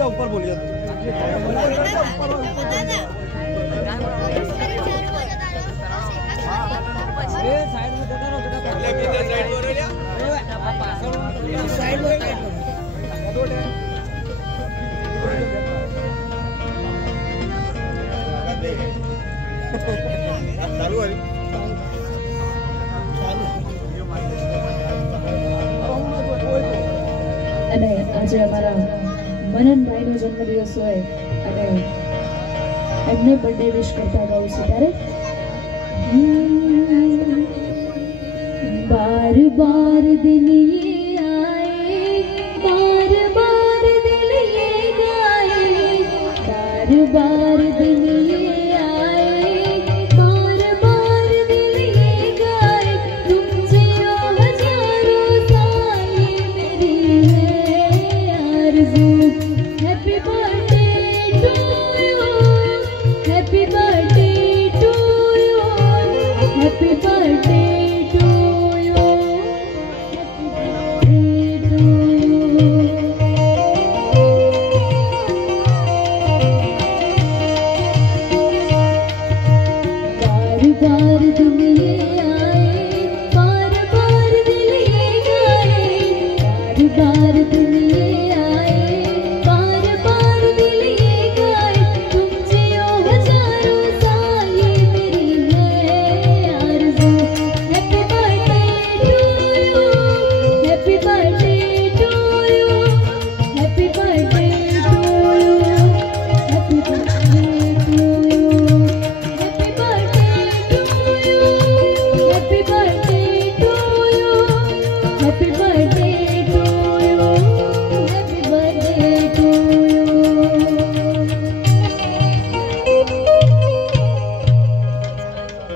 ऊपर बोलिए चालू है અને આજે અમારા મનનભાઈનો જન્મદિવસ હોય અને એમને બર્થડે વિશ કરતા ગાઉં છું ત્યારે बार बार दिन ये आए बार बार दिल ये गाए बार बार दिन ये आए बार बार दिल ये गाए तुमसे हजारों साल मेरी है आरज़ू happy birthday to you happy birthday to you happy birthday bar